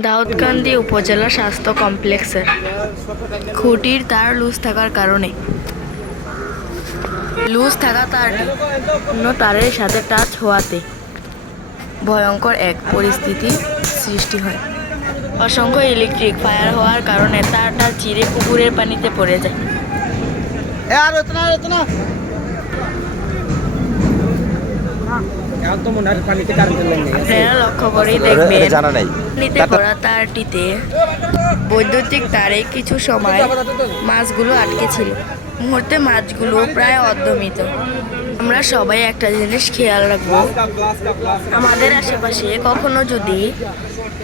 দাউদকান্দি উপজেলা স্বাস্থ্য কমপ্লেক্সের খুঁটির তার লুজ থাকার কারণে লুজ থাকা তারটি অন্য তারের সাথে টাচ হওয়াতে ভয়ঙ্কর এক পরিস্থিতি সৃষ্টি হয়। অসংখ্য ইলেকট্রিক ফায়ার হওয়ার কারণে তারটা চিরে পুকুরের পানিতে পড়ে যায়। আপনারা লক্ষ্য করেই দেখবেন পানিতে ভরা তারটিতে বৈদ্যুতিক তারে কিছু সময় মাছগুলো আটকে ছিল। মুহূর্তে মাছগুলো প্রায় অর্ধমৃত। আমরা সবাই একটা জিনিস খেয়াল রাখবো, আমাদের আশেপাশে কখনো যদি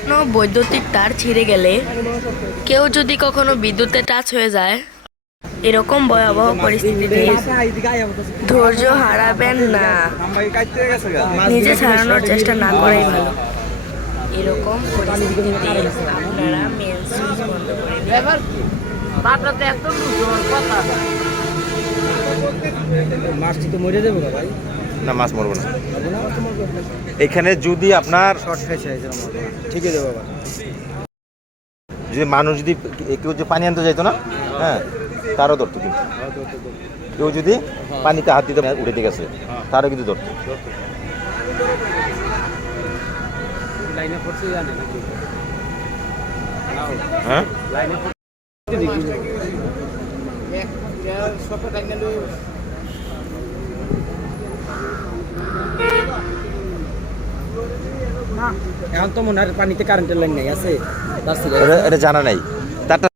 কোনো বৈদ্যুতিক তার ছিঁড়ে গেলে, কেউ যদি কখনো বিদ্যুতে টাচ হয়ে যায়, এরকম ভয়াবহ পরিস্থিতিতে ধৈর্য হারাবেন না, নিজে ছাড়ানোর চেষ্টা না করাই ভালো। এরকম পরিস্থিতিতে আপনারা মেন সুইচ বন্ধ করে দিন। মাছটি তো মরে যাবে না ভাই। না, মাছ মরবো না। এখানে যদি আপনার শর্ট খাইছে ঠিক আছে বাবা। যদি মানুষ যদি কেউ যে পানি আনতে যাইতো না, হ্যাঁ, তারও ধরতো। কিন্তু কেউ যদি পানিতে হাত দিতে উঠে গেছে, তারও কিন্তু ধরতো। লাইনে পড়ছে জানে নাকি? হ্যাঁ, এখন তো মনে হয় পানিতে কারেন্টের লাইন নাই আছে, এটা জানা নাই। তারটা